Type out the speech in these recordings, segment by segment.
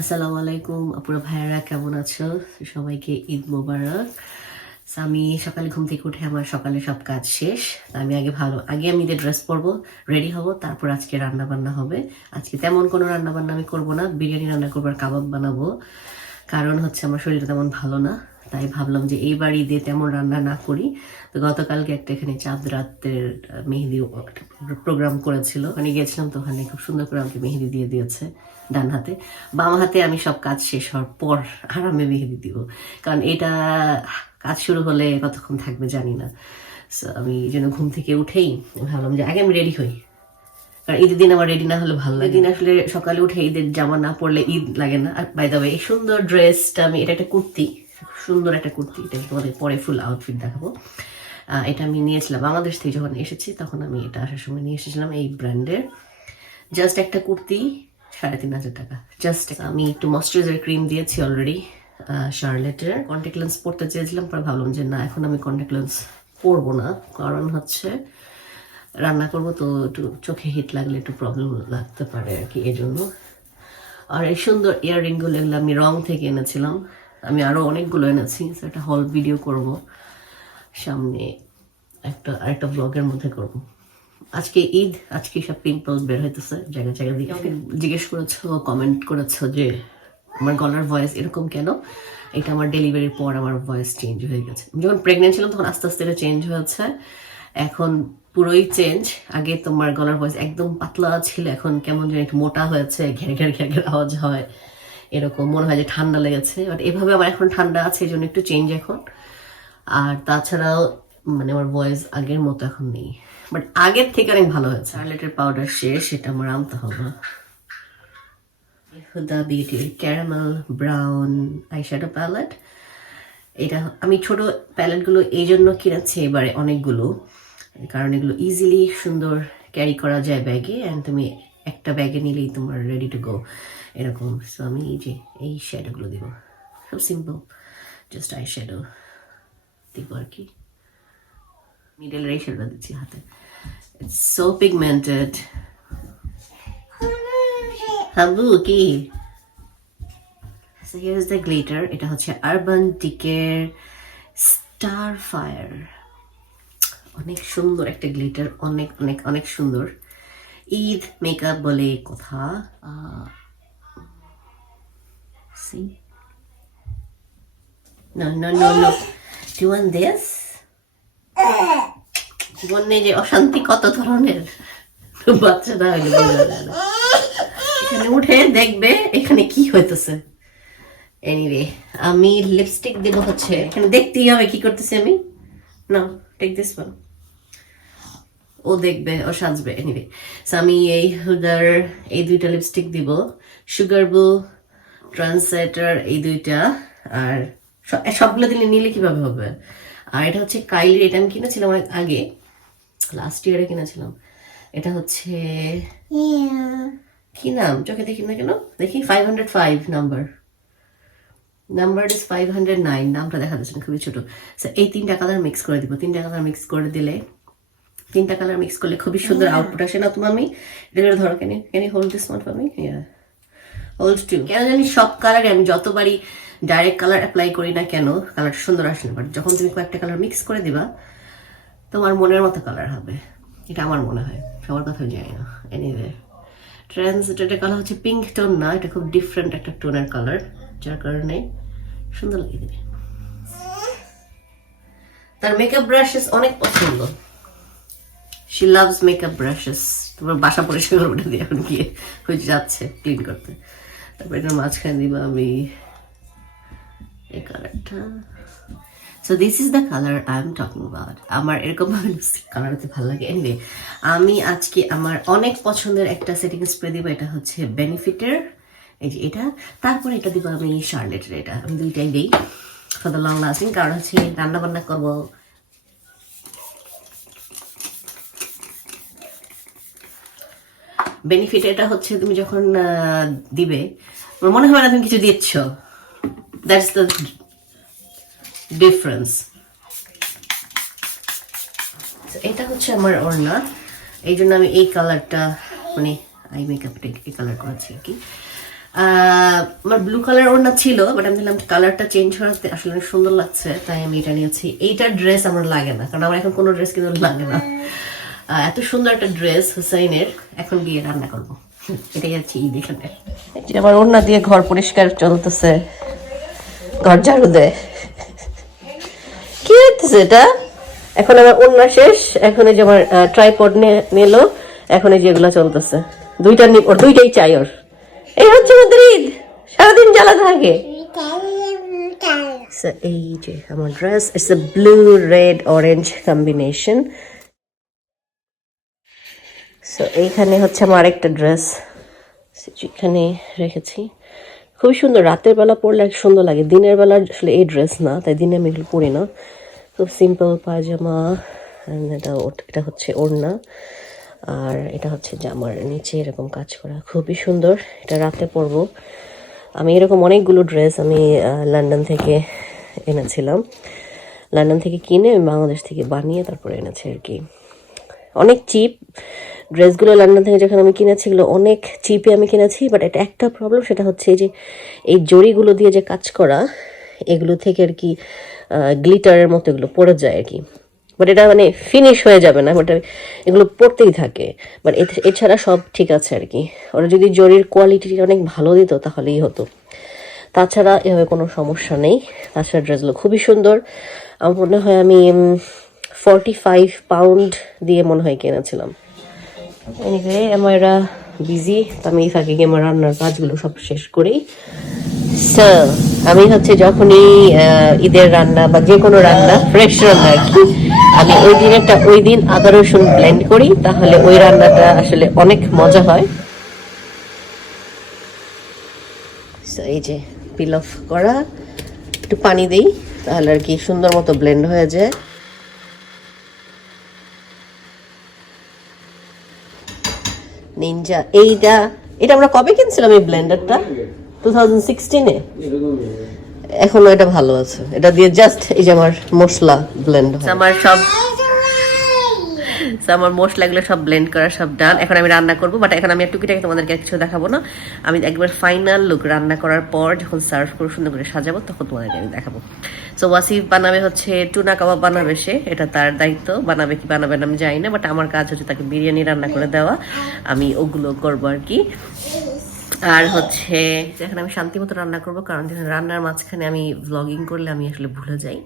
আসসালামু আলাইকুম, আপুরা ভাইয়ারা, কেমন আছো? সবাইকে ঈদ মোবারক। আমি সকালে ঘুম থেকে উঠে আমার সকালে সব কাজ শেষ। আমি আগে ভালো, আগে আমি ঈদের ড্রেস পরবো রেডি হব, তারপর আজকে রান্না বান্না হবে। আজকে তেমন কোনো রান্না বান্না আমি করব না, বিরিয়ানি রান্না করব আর কাবাব বানাবো। কারণ হচ্ছে আমার শরীরটা তেমন ভালো না। তাই ভাবলাম যে এই বাড়ি দিয়ে তেমন রান্না না করি। তো গতকালকে একটা এখানে চাঁদ রাতের মেহেদি প্রোগ্রাম করেছিল। ওখানে গেছিলাম তো ওখানে খুব সুন্দর করে আমাকে মেহেদি দিয়ে দিয়েছে ডান হাতে। বাম হাতে আমি সব কাজ শেষ হওয়ার পর আরামে মেহেদি দিব। কারণ এটা কাজ শুরু হলে কতক্ষণ থাকবে জানি না। আমি জন্য ঘুম থেকে উঠেই ভাবলাম যে আগে আমি রেডি হই। কারণ ঈদের দিন আমার রেডি না হলে ভালো লাগে দিন আসলে সকালে উঠে ঈদের জামা না পরলে ঈদ লাগে না। আর বাই দ্য এই সুন্দর ড্রেসটা আমি, এটা একটা কুর্তি। সুন্দর একটা কুর্তি, এটা তোমাদের পরে ফুল আউটফিট দেখাবো। এটা আমি নিয়েছিলাম বাংলাদেশ থেকে যখন এসেছি, তখন আমি এটা আসার সময় নিয়ে এসেছিলাম এই ব্র্যান্ডের জাস্ট একটা কুর্তি, সাড়ে তিন হাজার টাকা। জাস্ট আমি একটু ময়শ্চারাইজার ক্রিম দিয়েছি অলরেডি শার্লেটের কন্ট্যাক্ট লেন্স পরতে চেয়েছিলাম, পরে ভাবলাম যে না, এখন আমি কন্ট্যাক্ট লেন্স পরবো না। কারণ হচ্ছে, রান্না করব তো একটু চোখে হিট লাগলে একটু প্রবলেম লাগতে পারে আর কি এই জন্য আর এই সুন্দর ইয়াররিংগুলো এগুলো আমি রং থেকে এনেছিলাম। আমি আরও অনেকগুলো এনেছি একটা হল ভিডিও করব সামনে একটা আরেকটা ব্লগের মধ্যে করব। আজকে ঈদ আজকে সব পিম্পল বের হইতেছে জায়গা জায়গা দিকে আমাকে জিজ্ঞেস করেছ কমেন্ট করেছ যে আমার গলার ভয়েস এরকম কেন? এটা আমার ডেলিভারির পর আমার ভয়েস চেঞ্জ হয়ে গেছে। যখন প্রেগনেন্ট ছিলাম তখন আস্তে আস্তে এটা চেঞ্জ হয়েছে। এখন পুরোই চেঞ্জ আগে তোমার গলার ভয়েস একদম পাতলা ছিল এখন কেমন যেন একটু মোটা হয়েছে ঘেরে ঘেরে ঘেরে ঘেরে আওয়াজ হয়। এরকম মনে হয় যে ঠান্ডা লেগেছে। বাট এভাবে আমার এখন ঠান্ডা আছে এই জন্য একটু চেঞ্জ এখন। আর তাছাড়াও মানে আমার ভয়েস আগের মতো এখন নেই। বাট আগের থেকে অনেক ভালো হয়েছে। চার্লেটের পাউডার শেষ সেটা আমার আনতে হবে। হুদা বিউটির ক্যারামেল ব্রাউন আইশ্যাডো প্যালেট এটা আমি ছোট প্যালেটগুলো এই জন্য কিনেছি এবারে অনেকগুলো। কারণ এগুলো ইজিলি সুন্দর ক্যারি করা যায় ব্যাগে অ্যান্ড তুমি একটা ব্যাগে নিলেই তোমার রেডি টু গো এরকম সো আমি এই যে এই শ্যাডোগুলো দিব। খুব সিম্পল জাস্ট আই শ্যাডো দিব আর কি। মিডল এই শ্যাডো দিচ্ছি হাতে। ইটস সো পিগমেন্টেড হাবু, কি? So here's the glitter. এটা হচ্ছে আরবান ডিকের স্টার ফায়ার অনেক সুন্দর একটা গ্লিটার অনেক অনেক অনেক সুন্দর। ঈদ মেকআপ বলে কথা। See No, no, no, no. Do you want this? জীবনে যে অশান্তি কত ধরনের বাচ্চাটা হইলে বোঝা যায় না এখানে উঠে দেখবে এখানে কি হইতেছে এনিওয়ে আমি লিপস্টিক দেবো হচ্ছে। এখানে দেখতেই হবে কি করতেছি আমি। না টেক দিস ওয়ান ও দেখবে ও সাজবে এনিওয়ে আমি এই হুদার এই দুইটা লিপস্টিক দিব। সুগার বু ট্রান্সেটার এই দুইটা আর সবগুলো দিলে নিলে কীভাবে হবে? আর এটা হচ্ছে কাইলির এটা আমি কিনেছিলাম অনেক আগে লাস্ট ইয়ারে কিনেছিলাম। এটা হচ্ছে কি নাম? চোখে দেখি না কেন? দেখি five hundred five number number is five hundred nine নামটা দেখা যাচ্ছে খুবই ছোট। এই তিনটা কালার মিক্স করে দিব। তিনটা কালার মিক্স করে দিলে তিনটা কালার মিক্স করলে খুবই সুন্দর আউটপুট আসে। না তুমি আমি এটা ধরো কেন can hold this one for me hold too কেন জানি সব কালারে আমি যতবারই ডাইরেক্ট কালার অ্যাপ্লাই করি না কেন কালার সুন্দর আসে না বাট যখন তুমি কয়েকটা কালার মিক্স করে দিবা, তোমার মনের মতো কালার হবে। এটা আমার মনে হয়, সবার কথা জানি না। এনিওয়ে কালার হচ্ছে পিঙ্ক টোন না, এটা খুব ডিফারেন্ট একটা টোনের কালার যার কারণে সুন্দর লাগে দেবে তার মেকআপ ব্রাশেস অনেক পছন্দ। শি লাভস মেকআপ ব্রাশেস তোমার বাসা পরিষ্কার করবে দিয়ে এখন গিয়ে যাচ্ছে ক্লিন করতে। তারপর এটার মাঝখানে দিব আমি এই কালারটা so this is the colour I am talking about আমার এরকম ভাবে লিপস্টিক কালার হতে ভালো লাগে। এনিওয়ে আমি আজকে আমার অনেক পছন্দের একটা সেটিং স্প্রে দিব। এটা হচ্ছে বেনিফিটের এই যে এটা। তারপরে এটা দিব আমি শার্লেটের এটা। আমি দুইটাই দিই। ফর দ্য লং লাস্টিং কারণ হচ্ছে রান্না বান্না করব। বেনিফিট এটা হচ্ছে তুমি যখন দিবে মনে হয় না তুমি কিছু দিচ্ছ। দ্যাটস দ্য ডিফারেন্স এটা হচ্ছে আমার ওড়না। এই জন্য আমি এই কালারটা মানে আই মেকআপটা এই কালার করেছি আর কি। আমার ব্লু কালার ওড়না ছিল বাট আমি দেখলাম কালারটা চেঞ্জ করাতে আসলে সুন্দর লাগছে, তাই আমি এটা নিয়েছি। এইটার ড্রেস আমার লাগে না, কারণ আমার এখন কোনো ড্রেস কিন্তু লাগে না। এত সুন্দর একটা ড্রেস হুসাইনের এখন গিয়ে রান্না করব। এটাই হচ্ছে ঈদ এখানে আমার ওড়না দিয়ে ঘর পরিষ্কার চলতেছে ঘর ঝাড়ু দেয় কি হইতেছে এটা? এখন আমার ওড়না শেষ, এখন এই যে আমার ট্রাইপড নিল, এখন এই যেগুলো চলতেছে। দুইটা ওর দুইটাই চাই ওর। এই হচ্ছে ওদের ঈদ, সারাদিন জ্বালা থাকে। এই যে আমার dress it's a blue red orange combination so এইখানে হচ্ছে আমার আরেকটা ড্রেস এখানে রেখেছি। খুবই সুন্দর, রাতের বেলা পরলে এক সুন্দর লাগে। দিনের বেলা আসলে এই ড্রেস না, তাই দিনে আমি এগুলো পরি না। খুব সিম্পল পায়জামা এটা এটা হচ্ছে ওড়না। আর এটা হচ্ছে জামার নিচে এরকম কাজ করা। খুবই সুন্দর, এটা রাতে পরবো। আমি এরকম অনেকগুলো ড্রেস আমি লন্ডন থেকে এনেছিলাম। লন্ডন থেকে কিনে আমি বাংলাদেশ থেকে বানিয়ে তারপরে এনেছি আর কি। অনেক চিপ ড্রেসগুলো লন্ডন থেকে যখন আমি কিনেছি, এগুলো অনেক চিপে আমি কিনেছি বাট এটা একটা প্রবলেম সেটা হচ্ছে যে, এই জড়িগুলো দিয়ে যে কাজ করা, এগুলো থেকে আর কি গ্লিটারের মতো এগুলো পড়ে যায় আর কি। বাট এটা মানে ফিনিশ হয়ে যাবে না বাট এগুলো পড়তেই থাকে। বাট এছাড়া সব ঠিক আছে আর কি। ওরা যদি জরির কোয়ালিটি অনেক ভালো দিত, তাহলেই হতো। তাছাড়া এভাবে কোনো সমস্যা নেই। তাছাড়া ড্রেসগুলো খুবই সুন্দর। আমার মনে হয় আমি ফর্টি ফাইভ পাউন্ড দিয়ে মনে হয় কিনেছিলাম। এনিওয়ে আমার বিজি আমি এই গিয়ে আমার রান্নার কাজগুলো সব শেষ করি। So, আমি হচ্ছে যখনই ঈদের রান্না বা যে কোনো রান্না ফ্রেশ রান্না আর কি আমি ওই দিনেরটা ওই দিন আদা রসুন ব্লেন্ড করি তাহলে ওই রান্নাটা আসলে অনেক মজা হয়। এই যে পিল অফ করা একটু পানি দিই তাহলে আর কি সুন্দর মতো ব্লেন্ড হয়ে যায়। নিনজা এইটা, এটা আমরা কবে কিনছিলাম এই ব্লেন্ডারটা টু থাউজেন্ড সিক্সটিনে এখনও এটা ভালো আছে। এটা দিয়ে জাস্ট এই যে আমার মশলা ব্লেন্ড হয়। আমার সব আমার মশলাগুলো সব ব্লেন্ড করা সব ডান এখন আমি রান্না করব বাট এখন আমি টুকিটাকি তোমাদেরকে কিছু দেখাবো না। আমি একবার ফাইনাল লুক রান্না করার পর যখন সার্ভ করে সুন্দর করে সাজাবো, তখন তোমাদেরকে আমি দেখাবো। সো ওয়াসিফ বানাবে হচ্ছে টুনা কাবাব বানাবে সে, এটা তার দায়িত্ব। বানাবে কি বানাবে না আমি জানি না বাট আমার কাজ হচ্ছে তাকে বিরিয়ানি রান্না করে দেওয়া। আমি ওগুলো করব আর কি। আর হচ্ছে এখন আমি শান্তি মতো রান্না করব, কারণ যখন রান্নার মাঝখানে আমি ভ্লগিং করলে আমি আসলে ভুলে যাই।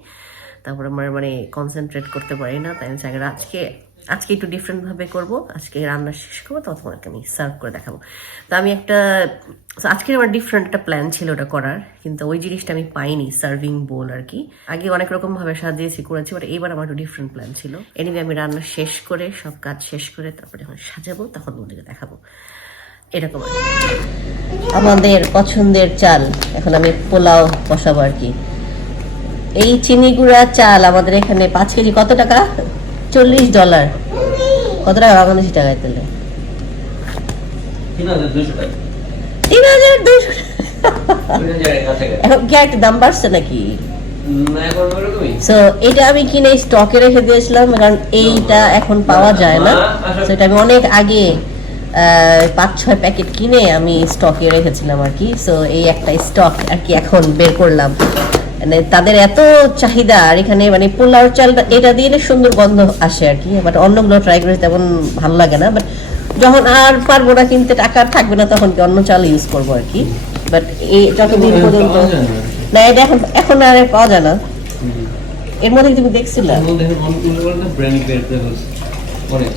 তারপর আমার মানে কনসেন্ট্রেট করতে পারি না, তাই আজকে আজকে একটু ডিফারেন্ট ভাবে করব। আজকে রান্না শেষ করব তখন তোমাকে আমি সার্ভ করে দেখাবো। তো আমি একটা আজকে আমার ডিফারেন্ট একটা প্ল্যান ছিল ওটা করার, কিন্তু ওই জিনিসটা আমি পাইনি সার্ভিং বোল আর কি। আগে অনেক রকম ভাবে সাজিয়েছি, করেছি বাট এইবার আমার একটু ডিফারেন্ট প্ল্যান ছিল। এনিওয়ে আমি রান্না শেষ করে, সব কাজ শেষ করে তারপরে যখন সাজাবো, তখন তোমাদেরকে দেখাবো। এরকম। আমাদের পছন্দের চাল, এখন আমি পোলাও বসাবো আর কি। এই চিনি গুঁড়া চাল আমাদের এখানে পাঁচ কেজি কত টাকা? চল্লিশ ডলার কত টাকা বাংলাদেশি টাকায় তাহলে তিন হাজার দুশো এখন কি একটু দাম বাড়ছে নাকি? সো এটা আমি কিনে স্টকে রেখে দিয়েছিলাম, কারণ এইটা এখন পাওয়া যায় না। এটা আমি অনেক আগে পাঁচ, ছয় প্যাকেট কিনে আমি স্টকে রেখেছিলাম আর কি। সো এই একটা স্টক আর কি এখন বের করলাম। মানে তাদের এত চাহিদা আর এখানে মানে পোলাও চালটা এটা দিয়ে সুন্দর গন্ধ আসে আর কি বাট অন্যগুলো ট্রাই করে তেমন ভালো লাগে না বাট যখন আর পারব না কিনতে টাকা আর থাকবে না তখন কি অন্য চাল ইউজ করব আর কি বাট এই যতদিন পর্যন্ত না। না এটা এখন এখন আর পাওয়া যায় না। এর মধ্যে তুমি দেখছিলে।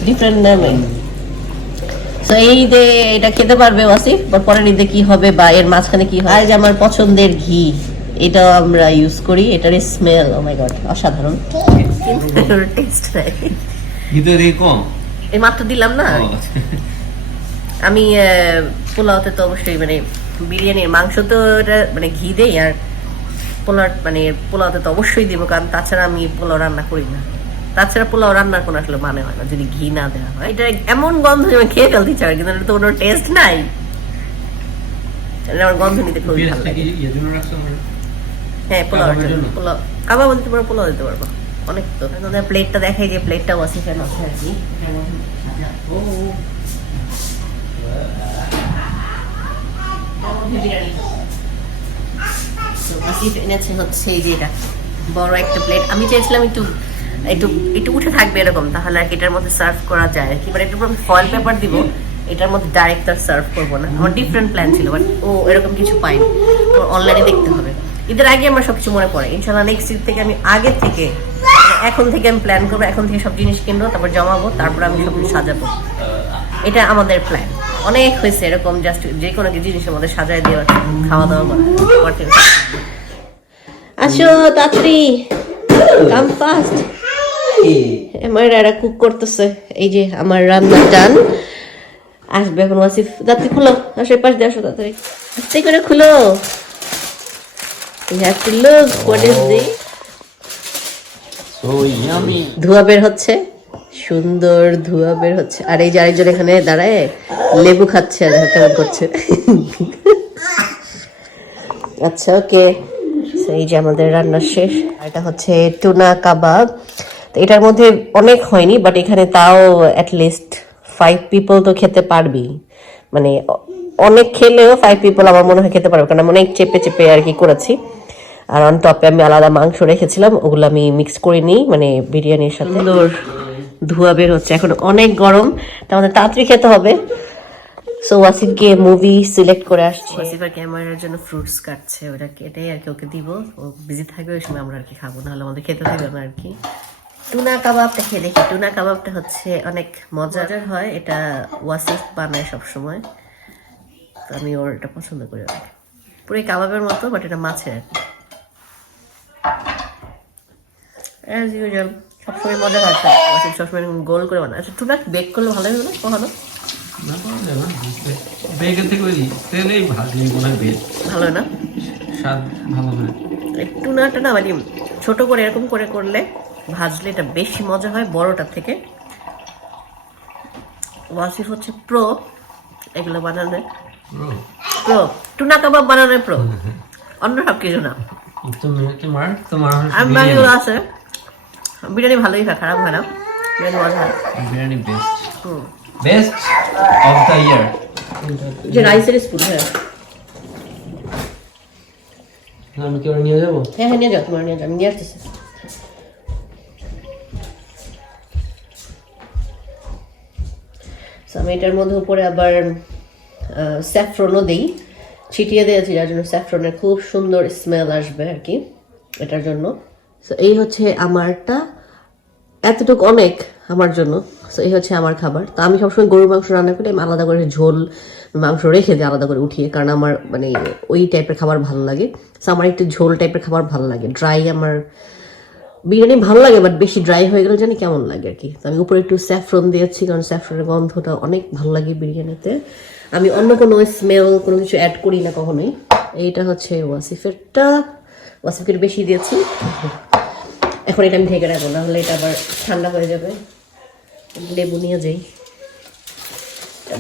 ডিফারেন্ট নামে। তো এই ঈদে এটা খেতে পারবে ওয়াসিফ বা পরের ঈদে কি হবে বা এর মাঝখানে কি হয়? যে আমার পছন্দের ঘি। এটাও আমরা ইউজ করি এটার স্মেল ও মাই গড অসাধারণ। টেস্ট নাই। ভিতরে দেখি কম। এই মাত্র দিলাম না? আচ্ছা। আমি আহ, পোলাওতে তো অবশ্যই মানে বিরিয়ানির মাংস তো এটা মানে ঘি দেই আর পোলাও মানে পোলাওতে তো অবশ্যই দিব কারণ তাছাড়া আমি পোলাও রান্না করি না। তাছাড়া পোলাও রান্নার কোনো আসলে মানে হয় না যদি ঘি না দেওয়া হয়। এটা এমন গন্ধ যে আমি খেয়ে ফেলতে চাই কিন্তু এটা তো কোনো টেস্ট নাই। এটা আমার গন্ধ নিতে খুবই ভালো লাগে। হ্যাঁ পোলাও পোলাও। কাবাব বলতে পারো পোলাও দিতে পারব। অনেক তো। তোমাদের প্লেটটা দেখাই যে প্লেটটা ওয়াসিফের আছে আর কি ও, ও। বিরিয়ানি So, আসিফ এনেছে হচ্ছে এই যে এটা। বড় একটা প্লেট আমি চেয়েছিলাম একটু একটু একটু উঠে থাকবে এরকম তাহলে আর কি এটার মধ্যে সার্ভ করা যায়। আর কি বাট এটার উপর ফয়েল পেপার দিব এটার মধ্যে ডাইরেক্ট আর সার্ভ করব না। আমার ডিফারেন্ট প্ল্যান ছিল বাট ও এরকম কিছু পাইনি। তো অনলাইনে দেখতে হবে। ঈদের আগে আমার সবকিছু মনে পড়ে। ইনশাল্লাহ নেক্সট ঈদ থেকে আমি আগে থেকে মানে এখন থেকে আমি প্ল্যান করব, এখন থেকে সব জিনিস কিনবো, তারপর জমাবো, তারপর আমি সব সাজাবো। এটা আমাদের প্ল্যান অনেক হয়েছে এরকম জাস্ট যে কোনো জিনিসের মধ্যে সাজায় দেওয়া খাওয়া দাওয়া করা আসো, তাড়াতাড়ি। কাম ফাস্ট আমার এরা কুক করতেছে। এই যে আমার রান্না ডান আসবে এখন ওয়াসিফ। যাত্রী, খুলো। আসো পাশ দিয়ে আসো, তাড়াতাড়ি। করে খুলো। You have to look what is this? So yummy. ধোঁয়া বের হচ্ছে। সুন্দর ধোঁয়া বের হচ্ছে। আর এই যে আরেকজন এখানে দাঁড়ায় লেবু খাচ্ছে আর কেমন করছে। আচ্ছা ওকে। এই যে আমাদের রান্না শেষ। এটা হচ্ছে টুনা কাবাব। তো এটার মধ্যে অনেক হয়নি বাট এখানে তাও অ্যাটলিস্ট ফাইভ পিপল তো খেতে পারবি। মানে অনেক খেলেও ফাইভ পিপল আমার মনে হয় খেতে পারবে। কারণ আমি অনেক চেপে চেপে আর কি করেছি। আর অন টপে আমি আলাদা মাংস রেখেছিলাম ওগুলো আমি মিক্স করে নিই মানে বিরিয়ানির সাথে। সুন্দর। ধোয়া বের হচ্ছে এখন অনেক গরম তো আমাদের তাড়াতাড়ি খেতে হবে। সো ওয়াসিফকে মুভি সিলেক্ট করে আসছে। ওয়াসিফ আর ক্যামেরার জন্য ফ্রুটস কাটছে ওটা কেটে আর কি ওকে দিব। ও বিজি থাকবে ওই সময় আমরা আর কি খাব নাহলে আমাদের খেতে দেবে না আর কি। টুনা কাবাবটা খেয়ে দেখি। টুনা কাবাবটা হচ্ছে অনেক মজার হয় এটা ওয়াসিফ বানায় সব সময় তো আমি ওর এটা পছন্দ করি অনেক। পুরো কাবাবের মতো বাট এটা মাছের আর কি। অ্যাজ ইউজুয়াল সবসময় মজা হয়। সবসময় গোল করে বানায়। আচ্ছা টুনা বেক করলে ভালো হবে না? কখনো? না না। বেগের থেকে ওই তেলেই ভাজলে মনে হয় বেশ ভালো না? স্বাদ ভালো হয়। টুনাটা না মানে ছোট করে এরকম করে করলে ভাজলে এটা বেশি মজা হয় বড়টার থেকে। ওয়াসিফ হচ্ছে প্রো এগুলো বানানোর Bro, প্রো টুনা কাবাব বানানোর প্রো অন্য সব কিছু না। তুমি তোমার তোমার আর আছে। বিরিয়ানি ভালোই খারাপ হয় না। বিরিয়ানি মজা biryani best. Best of the year যে রাইসের স্পুন হ্যাঁ। আমি কি ওরা নিয়ে যাব? হ্যাঁ হ্যাঁ নিয়ে যাও তোমার নিয়ে যাও আমি নিয়ে আসতেছি। আমি এটার মধ্যে উপরে আবার স্যাফরনও দিই। ছিটিয়ে দিয়েছি, যার জন্য স্যাফ্রনের খুব সুন্দর স্মেল আসবে আর কি, এটার জন্য। সো এই হচ্ছে আমারটা। এতটুকু অনেক আমার জন্য। সো এই হচ্ছে আমার খাবার। তো আমি সবসময় গরুর মাংস রান্না করি, আমি আলাদা করে ঝোল মাংস রেখে দিই আলাদা করে উঠিয়ে, কারণ আমার মানে ওই টাইপের খাবার ভালো লাগে। সো আমার একটু ঝোল টাইপের খাবার ভালো লাগে। ড্রাই আমার বিরিয়ানি ভালো লাগে বাট বেশি ড্রাই হয়ে গেলে জানি কেমন লাগে আর কি। তো আমি উপরে একটু স্যাফ্রন দিয়েছি, কারণ স্যাফ্রনের গন্ধটা অনেক ভালো লাগে বিরিয়ানিতে। আমি অন্য কোনো স্মেল কোনো কিছু অ্যাড করি না কখনোই। এইটা হচ্ছে ওয়াসিফেরটা। ওয়াসিফের বেশি দিয়েছি। এখন এটা আমি ঢেকে রাখব নাহলে এটা আবার ঠান্ডা হয়ে যাবে। লেবু নিয়ে যাই।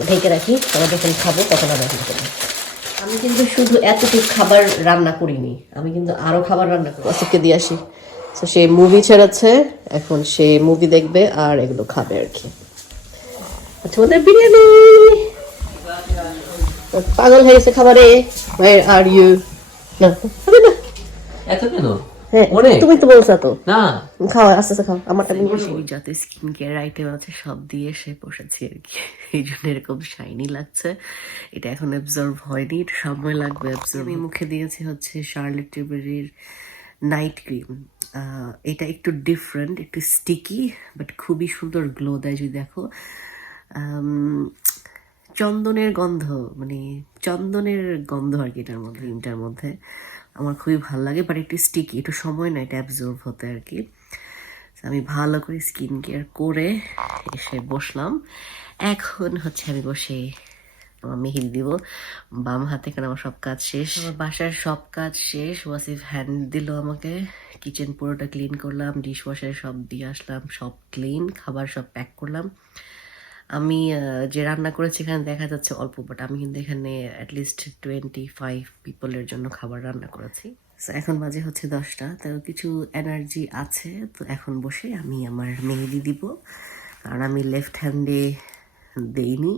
ঢেকে রাখি আমরা যখন খাব তখন আবার ঢেকে রাখি। আমি কিন্তু শুধু এতটুকু খাবার রান্না করিনি আমি কিন্তু আরও খাবার রান্না করি। ওয়াসিফকে দিয়ে আসি। তো সে মুভি ছেড়েছে এখন সে মুভি দেখবে আর এগুলো খাবে আর কি। আচ্ছা ওদের বিরিয়ানি! পাগল হয়ে গেছে খাবারে। আর ইউ না এত কেন? হ্যাঁ তুমি তো বলছো তো। না। খাও আস্তে আস্তে খাও। আমারটা আমি বসে। যত স্কিন কেয়ার আইটেম আছে সব দিয়ে এসে বসেছি আর কি। এই জন্য এরকম শাইনি লাগছে। এটা এখন হয়নি সময় লাগবে আমি মুখে দিয়েছি হচ্ছে শার্লেট নাইট ক্রিম এটা একটু ডিফারেন্ট একটু স্টিকি বাট খুবই সুন্দর গ্লো দেয় যদি দেখো। চন্দনের গন্ধ মানে চন্দনের গন্ধ আর কি এটার মধ্যে ক্রিমটার মধ্যে। আমার খুবই ভালো লাগে বাট একটু স্টিকি একটু সময় না, এটা অ্যাবজর্ভ হতে আর কি। আমি ভালো করে স্কিন কেয়ার করে এসে বসলাম। এখন হচ্ছে আমি বসে আমার মেহেদি দিব। বাম হাতে কারণ আমার সব কাজ শেষ। আমার বাসার সব কাজ শেষ। ওয়াসিফ হ্যান্ড দিল আমাকে। কিচেন পুরোটা ক্লিন করলাম ডিশ ওয়াশারে সব দিয়ে আসলাম, সব ক্লিন খাবার সব প্যাক করলাম। আমি যে রান্না করেছি এখানে দেখা যাচ্ছে অল্প বাট আমি কিন্তু এখানে অ্যাটলিস্ট টোয়েন্টি ফাইভ পিপলের জন্য খাবার রান্না করেছি। এখন বাজে হচ্ছে দশটা, তো কিছু এনার্জি আছে, তো এখন বসে আমি আমার মেহেদি দিব। কারণ আমি লেফট হ্যান্ডে দেইনি,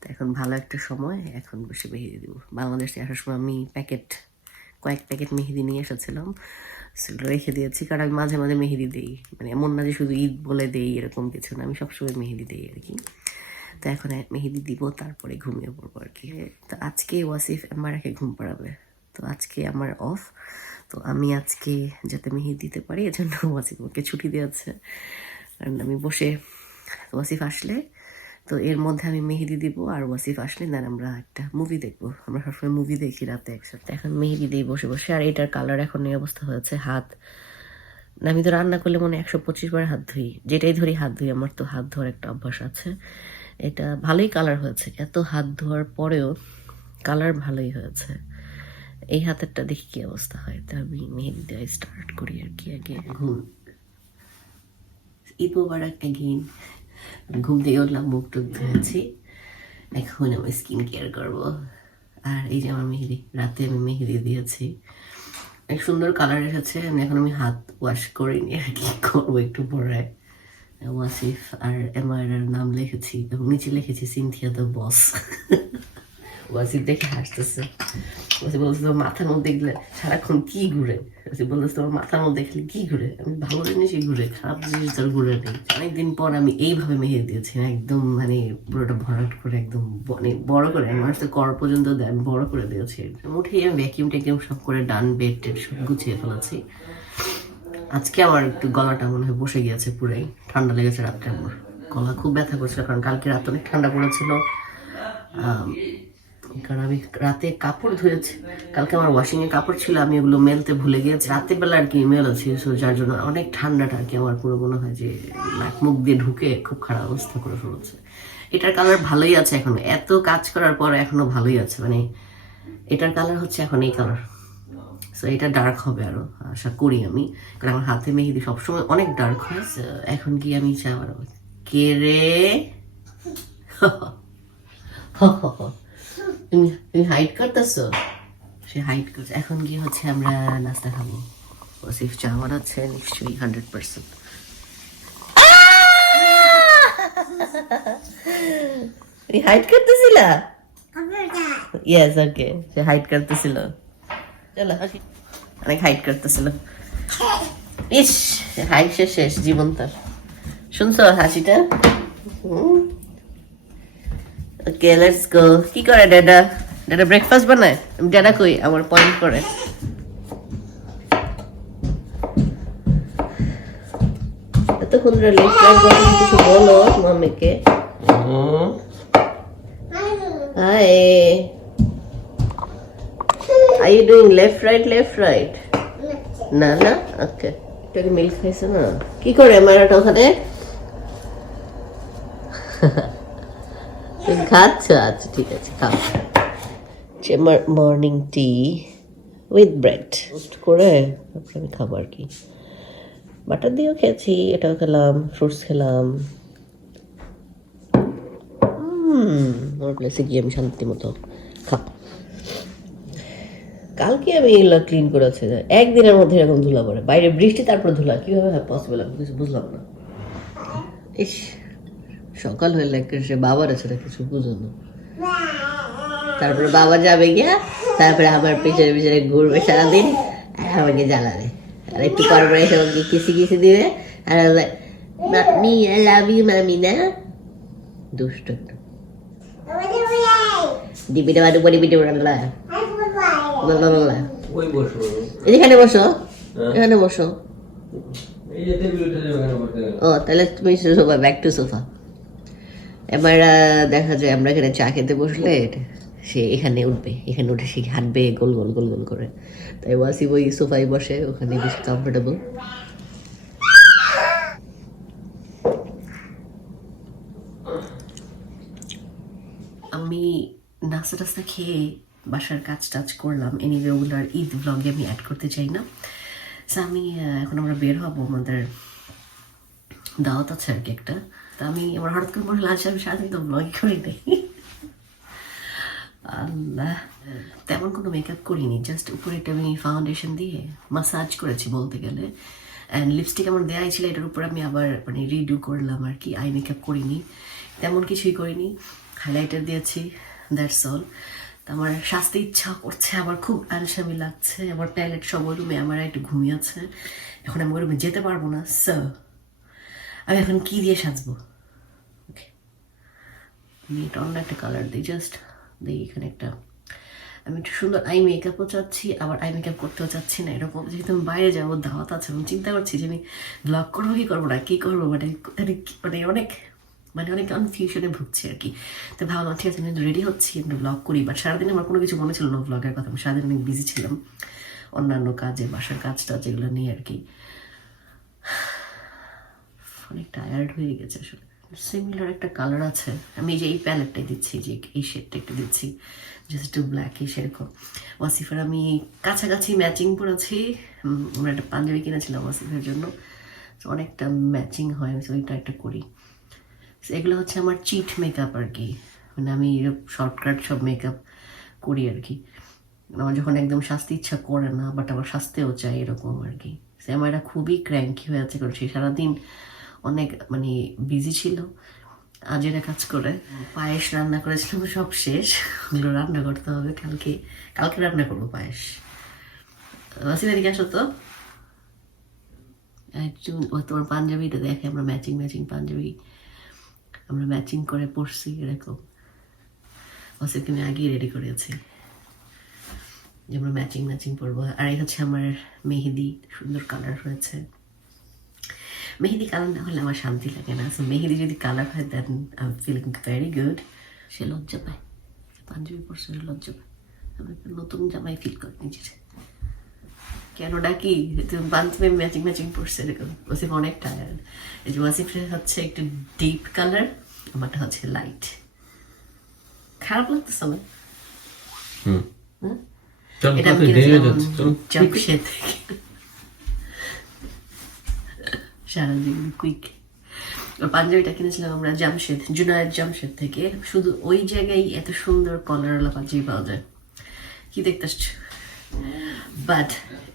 তো এখন ভালো একটা সময়, এখন বসে মেহেদি দিব। বাংলাদেশে আসার সময় আমি প্যাকেট কয়েক প্যাকেট মেহেদি নিয়ে এসেছিলাম। সেগুলো রেখে দিয়েছি, কারণ আমি মাঝে মাঝে মেহেদি দিই। মানে এমন না যে শুধু ঈদ বলে দেই, এরকম কিছু না। আমি সবসময় মেহেদি দিই আর কি। তো এখন মেহেদি দিব, তারপরে ঘুমিয়ে পড়ব আর কি। তো আজকে ওয়াসিফ আমার একে ঘুম পাড়াবে। তো আজকে আমার অফ তো আমি আজকে যাতে মেহেদি দিতে পারি, এজন্য ওয়াসিফ আমাকে ছুটি দিয়েছে। কারণ আমি বসে, ওয়াসিফ আসলে তো এর মধ্যে আমি মেহেদি দিব আর ওয়াসিফ আসলে দেন আমরা একটা মুভি দেখব। আমরা সবসময় মুভি দেখি রাতে একসাথে এখন মেহেদি দিই বসে বসে আর এটার কালার এখন এই অবস্থা হয়েছে হাত। আমি তো রান্না করলে মনে একশো পঁচিশ বার হাত ধুই। যেটাই ধরি হাত ধুই আমার তো হাত ধোয়ার একটা অভ্যাস আছে। এটা ভালোই কালার হয়েছে। এত হাত ধোয়ার পরেও কালার ভালোই হয়েছে। এই হাতেরটা দেখি কি অবস্থা হয়। তা আমি মেহেদি দেওয়া স্টার্ট করি আর কি আগে। ঘুম ঈদ মোবারক অ্যাগেন ঘুম থেকে উঠলাম, মুখ টুক ধুয়েছি। এখন আমি স্কিন কেয়ার করব। আর এই যে আমার মেহেদি, রাতে আমি মেহেদি দিয়েছি। এক সুন্দর কালার এসেছে এখন আমি হাত ওয়াশ করিনি আর কি করব একটু পরে। ওয়াসিফ আর এমআর নাম লিখেছি, এবং নিচে লিখেছি সিনথিয়া দ্য বস ওয়াসিফ দেখে হাসতেছে ওয়াসিফ বলছে তোমার মাথার মধ্যে দেখলে সারাক্ষণ কি ঘুরে ওয়াসিফ বলতেছে তোমার মাথার মধ্যে দেখলে কি ঘুরে আমি ভালো জিনিসই ঘুরে খারাপ জিনিস তোর ঘুরে নেই অনেকদিন পর আমি এইভাবে মেহেদি দিয়েছি একদম মানে পুরোটা ভরাট করে একদম মানে বড় করে আমার তো কর পর্যন্ত আমি বড় করে দিয়েছি উঠেই আমি ভ্যাকিউম ট্যাকিউম সব করে ডান বেড টেড সব গুছিয়ে ফেলেছি আজকে আমার একটু গলাটা মনে হয় বসে গিয়েছে পুরাই ঠান্ডা লেগেছে রাত্রে আমার। গলা খুব ব্যথা করছিল, কারণ কালকে রাত অনেক ঠান্ডা পড়েছিল। কারণ আমি রাতে কাপড় ধুয়েছি। কালকে আমার ওয়াশিং এ কাপড় ছিল, আমি ওগুলো মেলতে ভুলে গিয়েছি। রাতের বেলা আর কি মেলেছি সো যার জন্য অনেক ঠান্ডাটা আর কি আমার পুরো মনে হয় যে নাক মুখ দিয়ে ঢুকে খুব খারাপ অবস্থা করে ফেলেছে। এটার কালার ভালোই আছে এখনও। এত কাজ করার পর এখনও ভালোই আছে মানে এটার কালার হচ্ছে এখন এই কালার সো এটা ডার্ক হবে আরও, আশা করি আমি। কারণ আমার হাতে মেহেদি সবসময় অনেক ডার্ক হয় এখন কি আমি চাওয়ার কে রে? তুমি তুমি হাইট করতেছো? সে হাইট করছে। এখন কি হচ্ছে? আমরা নাস্তা খাব। ওসিফ চা বানাচ্ছে, নিশ্চয়ই হান্ড্রেড পার্সেন্ট তুমি হাইট করতেছিলা? ইয়েস ওকে সে হাইট করতেছিল। চলো আসি অনেক হাইট করতেছিল। ইস হাইট শেষ শেষ, জীবন তার শুনছো হাসিটা? ওকে লেটস গো কি করে ড্যাডা ড্যাডা ব্রেকফাস্ট বানায়? ড্যাডা কই? আমার পয়েন্ট করে। এতক্ষণ ধরে লেট কিছু বলো মামিকে। Hi Are you doing left, right, left, right? না না? ওকে একটু মিল্ক খাইছো না? কি করে মারাটা ওখানে? খাচ্ছ? আচ্ছা ঠিক আছে, খাও। যে morning tea with bread toast করে তারপরে আমি খাব আর কি। বাটার দিয়েও খেয়েছি, এটাও খেলাম ফ্রুটস খেলাম। হুম ওর প্লেসে গিয়ে আমি শান্তি মতো খাব। কালকে আমি এগুলো ক্লিন করেছি একদিনের মধ্যে এরকম ধুলা পড়ে। বাইরে বৃষ্টি, তারপর ধুলা। কীভাবে পসিবল আমি কিছু বুঝলাম না। ইস। সকাল হয়ে লাগে সে বাবার আছে না কিছু বুঝো না। তারপরে বাবা যাবে গিয়া তারপরে আমার পিছনে পিছনে ঘুরবে সারাদিন আর আমাকে জ্বালাবে। আর একটু পর পরে এসে আমাকে কিসি কিসি দিবে আর বলবে মামি আই লাভ ইউ মামি না? দুষ্ট একটা। দিবি দেওয়া দুপুরি বিটি বলা বলা এখানে বসো। এখানে বসো। ও তাহলে তুমি সোফা ব্যাক টু সোফা এবার দেখা যায় আমরা এখানে চা খেতে বসলে সে এখানে উঠবে এখানে উঠে সে হাঁটবে গোল গোল গোল গোল করে। তাই ওয়াসি ওই সোফায় বসে ওখানে বেশি কমফোর্টেবল আমি নাস্তা টাস্তা খেয়ে বাসার কাজ টাজ করলাম। এনিওয়ে ওগুলার ঈদ ব্লগে আমি অ্যাড করতে চাই না। So, আমি এখন আমরা বের হব আমাদের দাওয়াত আছে আর কি একটা। তা আমি আমার হঠাৎ করে মনে হলো আজ আমি সারাদিন তো ব্লগই করি নাই। আল্লাহ, তেমন কোনো মেকআপ করিনি জাস্ট উপরে একটা আমি ফাউন্ডেশন দিয়ে মাসাজ করেছি বলতে গেলে। অ্যান্ড লিপস্টিক আমার দেয়াই ছিল, এটার উপর আমি আবার মানে রিডিউ করলাম আর কি আই মেকআপ করিনি, তেমন কিছুই করিনি। হাইলাইটার দিয়েছি দ্যাটস অল তা আমার শাস্তি ইচ্ছা করছে আবার খুব আনসামি লাগছে, আমার টয়লেট সব ওই রুমে আমার একটু ঘুমিয়েছে এখন আমি ওই রুমে যেতে পারব না সো আমি এখন কি দিয়ে সাজবো? আমি অন্য একটা কালার দিই জাস্ট দিই এখানে একটা আমি একটু সুন্দর আই মেকআপও চাচ্ছি, আবার আই মেকআপ করতেও চাচ্ছি না, এরকম যেহেতু আমি বাইরে যাব দাওয়াত আছে, আমি চিন্তা করছি যে আমি ব্লগ করব কি করব না, কি করব? মানে মানে মানে অনেক মানে অনেক কনফিউশনে ভুগছি আর কি। তো ভাবলাম, ঠিক আছে, আমি রেডি হচ্ছি, একটু ব্লগ করি। বাট সারাদিন আমার কোনো কিছু মনে ছিল না ব্লগের কথা, আমি সারাদিন অনেক বিজি ছিলাম। অন্যান্য কাজে, বাসার কাজটা যেগুলো নিয়ে আর কি। অনেক টায়ার্ড হয়ে গেছে আসলে। সিমিলার একটা কালার আছে। আমি যে এই প্যালেটটাই দিচ্ছি, যে এই শেডটা একটু দিচ্ছি জাস্ট একটু ব্ল্যাক এই সেরকম ওয়াসিফের, আমি কাছাকাছি ম্যাচিং পরেছি আমরা একটা পাঞ্জাবি কিনেছিলাম ওয়াসিফের জন্য। অনেকটা ম্যাচিং হয়, আমি ওইটা একটা করি। এগুলো হচ্ছে আমার চিট মেকআপ আর কি। মানে আমি শর্টকাট সব মেকআপ করি আর কি। আমার যখন একদম শাস্তি ইচ্ছা করে না বাট আমার শাস্তেও চাই এরকম আর কি। সে আমার এটা খুবই ক্র্যাঙ্কি হয়ে আছে, কারণ সে সারাদিন অনেক মানে বিজি ছিল। আজেরা কাজ করে। পায়েস রান্না করেছিলাম সব শেষ। ওগুলো রান্না করতে হবে কালকে। কালকে রান্না করব পায়েস। ওয়াসিম এদিকে আসো তো। একজন তোমার পাঞ্জাবিটা দেখে আমরা ম্যাচিং ম্যাচিং পাঞ্জাবি। আমরা ম্যাচিং করে পড়ছি, এরকম। ওসিফকে আমি আগেই রেডি করেছি যে আমরা ম্যাচিং ম্যাচিং পরবো আর এই হচ্ছে আমার মেহেদি, সুন্দর কালার হয়েছে। মেহেদি কালার না হলে আমার শান্তি লাগে না। সো মেহেদি যদি কালার হয় then I am feeling very good সে লজ্জা পায়। পাঞ্জাবি পরছে সে লজ্জা পায়। আমি নতুন জামাই ফিল করি নিজের। কেন ডাকি? তুমি পাঞ্জাবি ম্যাচিং ম্যাচিং পরছে এরকম। ওসিফ অনেক টায়ার্ড এই যে ওয়াসিফের হচ্ছে একটু ডিপ কালার আমারটা হচ্ছে লাইট খারাপ লাগতেছে না? হুম। এটা আমি কিনেছিলাম জামশেদ থেকে। সারা জীবন কুইক পাঞ্জাবিটা কিনেছিলাম আমরা জামশেদ জুনায়দ জামশেদ থেকে। শুধু ওই জায়গায় এত সুন্দর কলারওয়ালা পাঞ্জাবি পাওয়া যায়। কি দেখতে বাট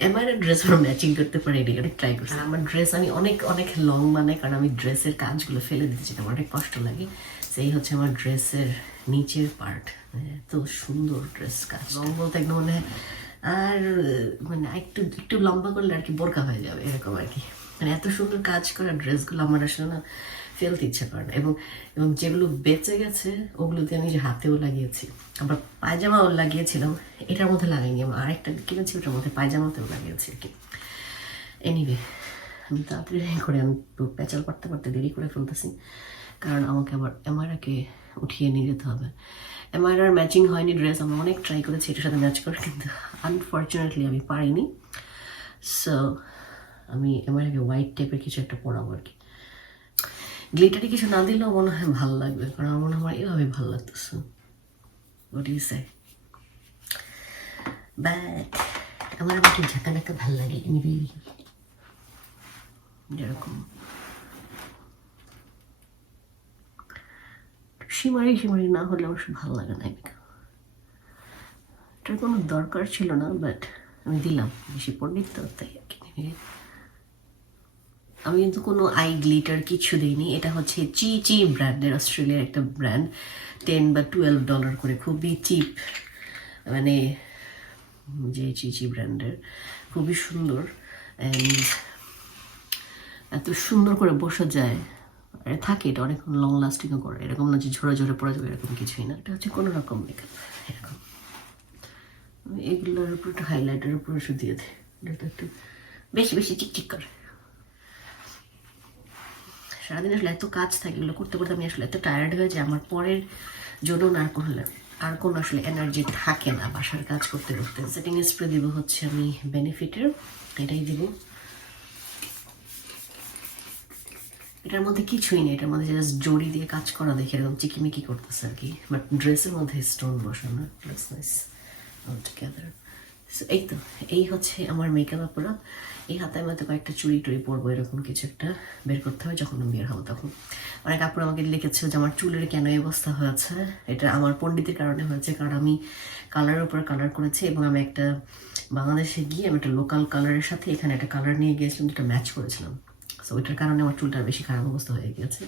আমার ড্রেস আমার ম্যাচিং করতে পারিনি অনেক ট্রাই করছি। আমার ড্রেস আমি অনেক অনেক লং মানে কারণ আমি ড্রেসের কাজগুলো ফেলে দিতে চাই আমার অনেক কষ্ট লাগে। সেই হচ্ছে আমার ড্রেসের নিচের পার্ট এত সুন্দর ড্রেস কাজ। লং বলতে একদম মানে আর মানে একটু একটু লম্বা করলে আর কি বোরকা হয়ে যাবে এরকম আর কি। মানে এত সুন্দর কাজ করা ড্রেসগুলো আমার আসলে না ফেলতে ইচ্ছা করে না। এবং এবং যেগুলো বেঁচে গেছে, ওগুলোতে আমি হাতেও লাগিয়েছি, আবার পায়জামাও লাগিয়েছিলাম, এটার মধ্যে লাগাইনি। আমার আরেকটা কিনেছি, ওটার মধ্যে পায়জামাতেও লাগিয়েছি আর কি। এনিওয়ে আমি তাড়াতাড়ি করে আমি একটু পেঁচাল পারতে পারতে দেরি করে ফেলতেছি, কারণ আমাকে আবার এমআইরাকে উঠিয়ে নিয়ে যেতে হবে। এমআইরার ম্যাচিং হয়নি ড্রেস আমি অনেক ট্রাই করেছি, এটার সাথে ম্যাচ করে কিন্তু আনফর্চুনেটলি আমি পারিনি। সো আমি এমআইরাকে হোয়াইট টাইপের কিছু একটা পরাবো আর কি। গ্লিটারি কিছু না দিলেও মনে হয় ভালো লাগবে, কারণ আমার মনে হয় এভাবে ভালো লাগতেছে। হোয়াট ইউ সে বাট আমার আবার কি ঝাঁকা নাকা ভালো লাগে নিবি যেরকম। সীমারি সীমারি না হলে আমার ভালো লাগে না এটার কোনো দরকার ছিল না বাট আমি দিলাম। বেশি পণ্ডিত তো, তাই আর কি আমি কিন্তু কোনো আই গ্লিটার কিছু দিইনি। এটা হচ্ছে চি চি ব্র্যান্ডের অস্ট্রেলিয়ার একটা ব্র্যান্ড টেন বা টুয়েলভ ডলার করে, খুবই চিপ মানে যে চি চি ব্র্যান্ডের খুবই সুন্দর। অ্যান্ড এত সুন্দর করে বসা যায়। আর থাকে এটা, অনেক লং লাস্টিংও করে। এরকম না যে ঝরে ঝরে পড়া যাবে, এরকম কিছুই না। এটা হচ্ছে কোনো রকম মেকআপ এরকম। এগুলোর উপর একটু হাইলাইটের উপর একটু দিয়ে দিই। এটা একটু বেশি বেশি চিকচিক করে। সারাদিন আসলে এত কাজ থাকে এগুলো করতে করতে আমি আসলে এত টায়ার্ড হয়ে যাই, আমার পরের জন্য আর কোনো আর কোনো আসলে এনার্জি থাকে না বাসার কাজ করতে করতে। সেটিং স্প্রে দেবো হচ্ছে আমি বেনিফিটের এটাই দিব। এটার মধ্যে কিছুই নেই, এটার মধ্যে জাস্ট জড়ি দিয়ে কাজ করা দেখে এরকম চিকিমিকি করতেছে আর কি। বাট ড্রেসের মধ্যে স্টোন বসানো লুকস নাইস অল টুগেদার এই তো, এই হচ্ছে আমার মেকআপ আপুরা এই হাতে আমি হয়তো কয়েকটা চুড়ি টুড়ি পরবো, এরকম কিছু একটা বের করতে হবে যখন আমি বের হব তখন। অনেক আপুরা আমাকে লিখেছে যে, আমার চুলের কেন অবস্থা হয়েছে? এটা আমার পণ্ডিতের কারণে হয়েছে, কারণ আমি কালারের উপর কালার করেছি এবং আমি একটা বাংলাদেশে গিয়ে আমি একটা লোকাল কালারের সাথে এখানে একটা কালার নিয়ে গিয়েছিলাম, যেটা ম্যাচ করেছিলাম। সো ওইটার কারণে আমার চুলটার বেশি খারাপ অবস্থা হয়ে গেছে।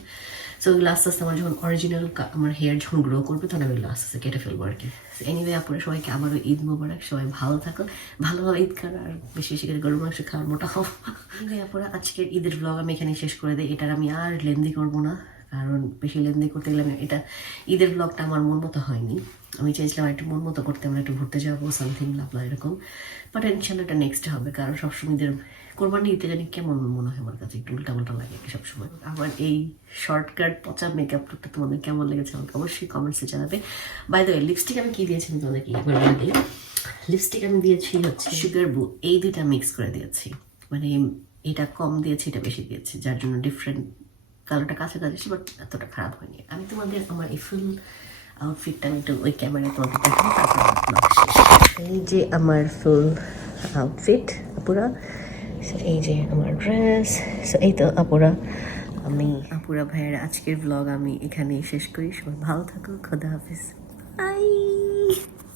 সো ওইগুলো আস্তে আস্তে আমার যখন অরিজিনাল আমার হেয়ার যখন গ্রো করবে তখন আমি ওইগুলো আস্তে আস্তে কেটে ফেলব আর কি। এনিওয়ে আপনারা সবাইকে আবারও ঈদ মোবারক সবাই ভালো থাকো ভালোভাবে ঈদ খান আর বেশি বেশি করে গরু মাংস খাওয়ার মোটা হোক এনিওয়ে আপনারা আজকের ঈদের ব্লগ আমি এখানে শেষ করে দিই। এটার আমি আর লেন্দি করব না। কারণ বেশি লেনদেন করতে গেলে এটা, ঈদের ব্লগটা আমার মন মতো হয়নি। আমি চাইছিলাম একটু মন মতো করতে, আমরা একটু ঘুরতে যাব সামথিং লাভলা এরকম। বাট ইনশাল্লাহ এটা নেক্সট হবে, কারণ সবসময় ঈদের কোরবানি ঈদে জানি কেমন মনে হয় আমার কাছে, একটু উল্টা উল্টা লাগে সবসময়। আমার এই শর্টকাট পচা মেকআপ লুকটা তোমাদের কেমন লেগেছে আমাকে অবশ্যই কমেন্টসে জানাবে। বাই দ্য লিপস্টিক আমি কি দিয়েছি আমি তোমাদেরকে একবার লিপস্টিক আমি দিয়েছি হচ্ছে সুগার বু এই দুইটা মিক্স করে দিয়েছি। মানে এটা কম দিয়েছি, এটা বেশি দিয়েছি, যার জন্য ডিফারেন্ট কালারটা কাছে কাছে বাট এতটা খারাপ হয়নি। আমি তোমাদের আমার এই ফুল আউটফিটটা আমি একটু ওই ক্যামেরায় তোমাদের দেখাবো, তারপর। এই যে আমার ফুল আউটফিট আপুরা, এই যে আমার ড্রেস এই তো আপুরা, আমি, আপুরা ভাইয়ের আজকের ব্লগ আমি এখানেই শেষ করি। সবাই ভালো থাকো, খোদা হাফিজ। বাই